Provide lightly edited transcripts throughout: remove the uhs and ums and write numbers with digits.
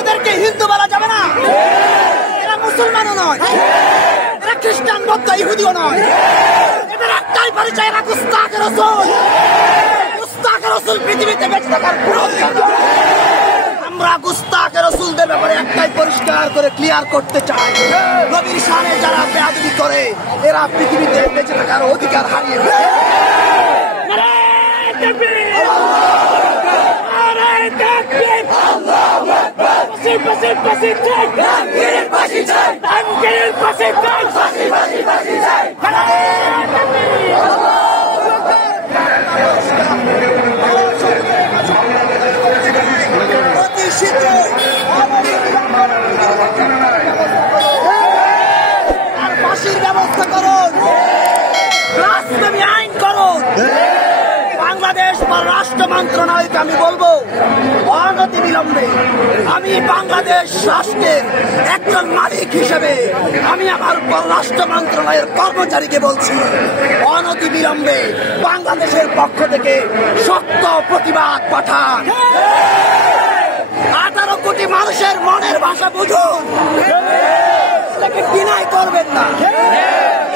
এদেরকে হিন্দু বলা যাবে না? এরা মুসলমানও নয়, এরা খ্রিস্টান, বৌদ্ধ, ইহুদিও নয়। এদের একটাই পরিচয়, এরা গুস্তাখে রাসূল। গুস্তাখে রাসূল পৃথিবীতে বেঁচে থাকার কোনো অধিকার নেই। আমরা গুস্তাখে রাসূলদের ব্যাপারে একটাই পরিষ্কার করে ক্লিয়ার করতে চাই, নবীর শানে যারা বেয়াদবি করে এরা পৃথিবীতে বেঁচে থাকার অধিকার হারিয়ে ফেলে। ফাঁসির ব্যবস্থা করুন, রাষ্ট্রীয় আইন করুন। বাংলাদেশ পররাষ্ট্র মন্ত্রণালয়কে আমি বলবো, অনতি বিলম্বে আমি বাংলাদেশ রাষ্ট্রের একজন মালিক হিসেবে আমি আমার পররাষ্ট্র মন্ত্রণালয়ের কর্মচারীকে বলছি, অনতি বিলম্বে বাংলাদেশের পক্ষ থেকে শক্ত প্রতিবাদ পাঠান। 18 কোটি মানুষের মনের ভাষা বুঝুন, এটাকে ডিনাই করবেন না,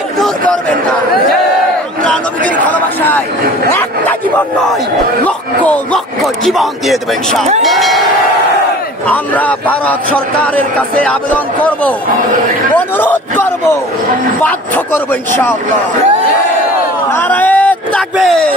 ইগনোর করবেন না। আমরা নবীজির ভালোবাসায় একটা জীবন নয়, লক্ষ লক্ষ জীবন দিয়ে দেব ইনশাআল্লাহ। আমরা ভারত সরকারের কাছে আবেদন করব, অনুরোধ করব, বাধ্য করব ইনশাআল্লাহ। নারায়ে তাকবীর,